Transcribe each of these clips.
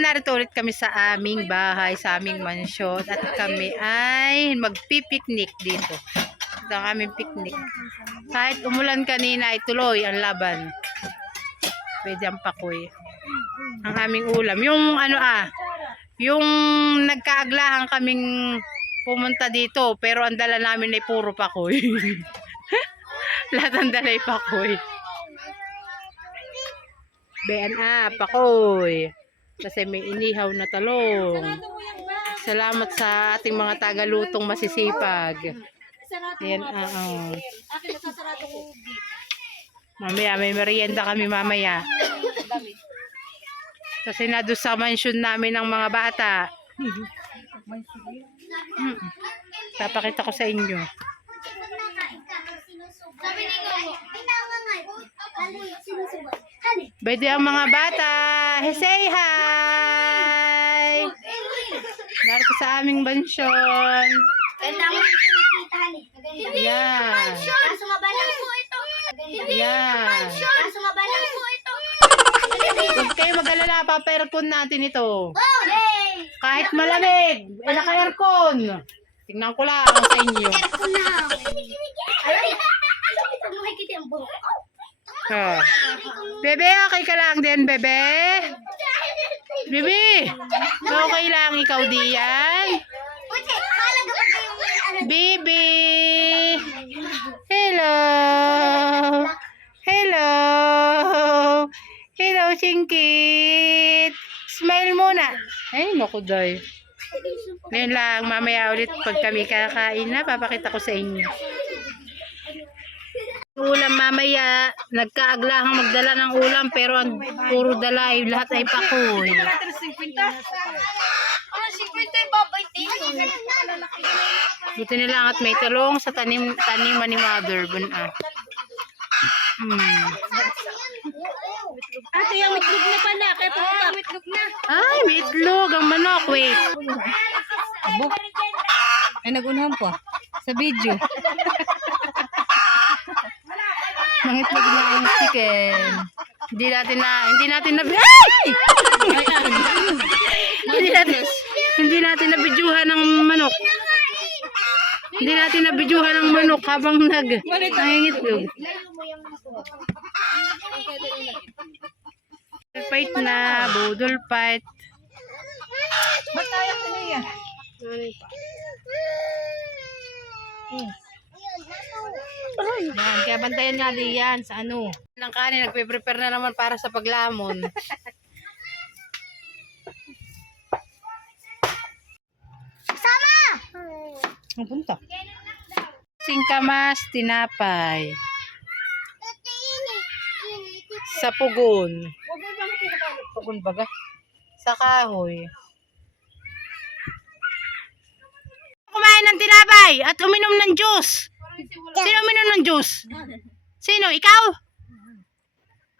narito ulit kami sa aming bahay, sa aming mansyon. At kami ay magpipiknik dito. Ito ang aming piknik. Kahit umulan kanina ay tuloy ang laban. Pwede ang pakoy. Ang aming ulam. Yung yung nagkaaglahan kaming pumunta dito. Pero ang dala namin ay puro pakoy. Lahat ang dala ay pakoy. Bean pakoy. Kasi may inihaw na talong. Salamat sa ating mga tagalutong masisipag. Ayan, mamaya may merienda kami mamaya. Kasi na doon sa mansion namin ng mga bata. Papakita ko sa inyo. Pwede ang mga bata. Say hi! Narito sa aming mansyon. Yan. Yan. Huwag kayo mag-alala, papa-aircon natin ito. Kahit malamig, naka-aircon. Tingnan ko lang sa inyo. Bebe, okay ka lang din, bebe? Bebe, okay lang ikaw diyan? Bebe! Hello! Hello! Hello, singkit! Smile muna! Ay, naku day. Ngayon lang, mamaya ulit pag kami kakain na, papakita ko sa inyo. Ulam mamaya, nagkaaglahang magdala ng ulam pero ang puro dala ay lahat ay pakoy. Buti nila at may talong sa taniman ni Mother. Ate, yung itlog na pala. Kaya pumunta. Itlog na. Ay, may itlog. Ang manok. Wait. Abo. Ay, nagunahan po. Sa video. Mga itlog na ang chicken. Hindi natin na ay! Hindi natin na bidyuhan ng manok. Hindi natin na bidyuhan ng manok habang nangingitlog. Fight na, budol fight. Ba't tayo ka na yan? Yan, kaya bantayan nga diyan sa ano. Ng kanin, nagpe-prepare na naman para sa paglamon. Sama! Ang punta. Singkamas, tinapay. Sa pugon. Pugon baga. Sa kahoy. Kumain ng tinapay at uminom ng juice. Sino uminom ng juice? Sino? Ikaw?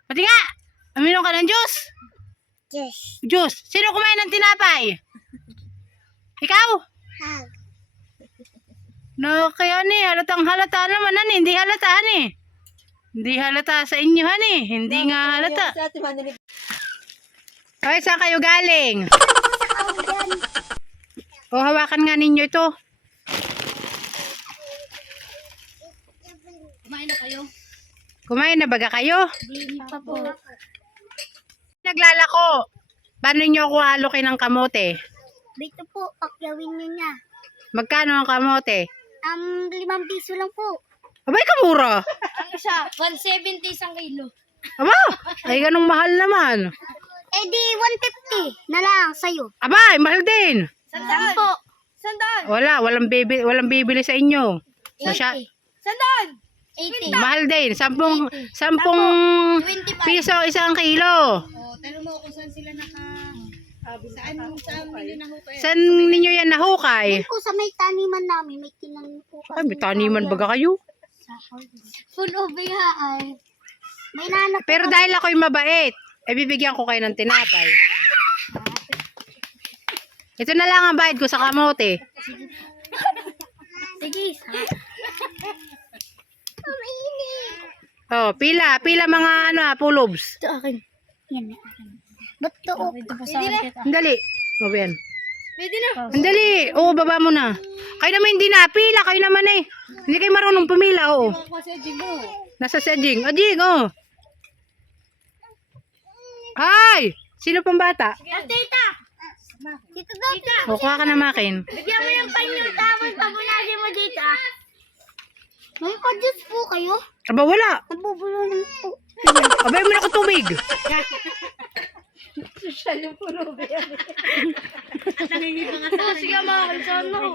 Pati nga. Uminom ka ng juice? Juice. Sino kumain ng tinapay? Ikaw? No, kaya ni, halatang halata naman, hindi halata, Hindi halata sa inyo, Hindi nga halata. Ay, saan kayo galing? O, hawakan nga ninyo ito. Kumain na kayo? Kumain na baga kayo? Hindi pa po. Naglalako. Paano nyo ako halukin ng kamote? Dito po, pakyawin nyo niya. Magkano ang kamote? 5 piso lang po. Abay, kamura. Ang isa, 170 isang kilo. Aba, ay ganong mahal naman. Eh di, 150 na lang sa'yo. Abay, mahal din. Sandaan po. Sandaan. Walang bibili sa inyo. So, Sandaan. 80. mahal din. 10 25. piso isang kilo. Oh, tanong mo kung saan sila saan nila nahukay. Saan ninyo yan nahukay? Po sa may taniman namin, may tinanim po. Ay, may taniman baga kayo? Full of ay. May nanap. Pero dahil ako'y mabait, ay bibigyan ko kayo ng tinapay. Ito na lang ang bayad ko sa kamote. Sige. Oh, pila mga pulobs. Ito akin. Yan, akin. Ba't to? Ito po sa akin. Andali. O, Ben. Pwede na. Andali. Oo, baba mo na. Kayo naman hindi napila. Kayo naman eh. Hindi kayo marunong pumila, oo. Kasi Jigo. Nasa sedging. O, Jing, oh. Ay! Sino pang bata? Tita! Tita daw. Tita! O, kuha ka na makin. Bigyan mo yung panyo tapos pabunagin mo dito ah. May pa-juice po kayo? Aba, wala. Nabubulo lang po. Abay mo na ka tubig. Social yung puro ba yan? Nangingiba nga sa akin. Sige mga kalsano.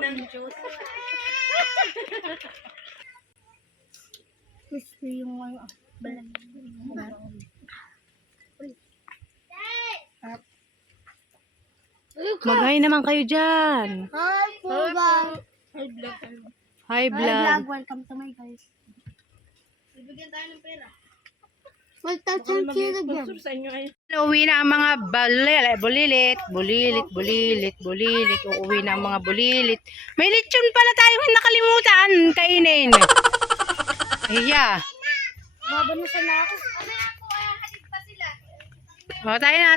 Gusto yung mga balat. Mag-hi naman kayo dyan. Hi po ba? Hi, vlog. Welcome to my guys. Bibigyan tayo ng pera. 12,000 kilo dyan. Uuwi na ang mga bulilit. Uuwi na ang mga bulilit. May lechon pala tayong nakalimutan kainin. Iya. Baba na sila ako. O, tayo na.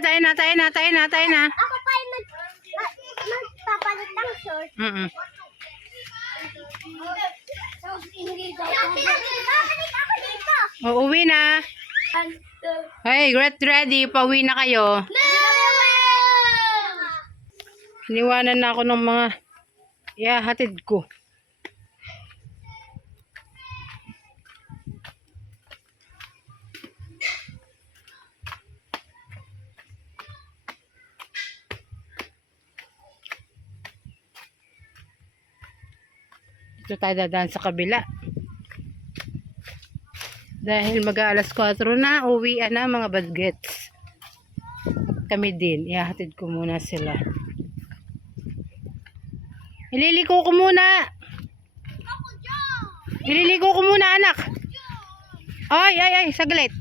Ako pa yung magpapalit ng short. So, hindi daw. Babalik ako dito. Uuwi na. Hey, get ready. Pauwi na kayo. Iniwanan na ako ng mga hatid ko. Dito tayo dadaan sa kabila. Dahil mag-aalas 4 na, uwian na mga badgets. At kami din, ihahatid ko muna sila. Ililiko ko muna. Ililiko ko muna, anak. Ay, saglit.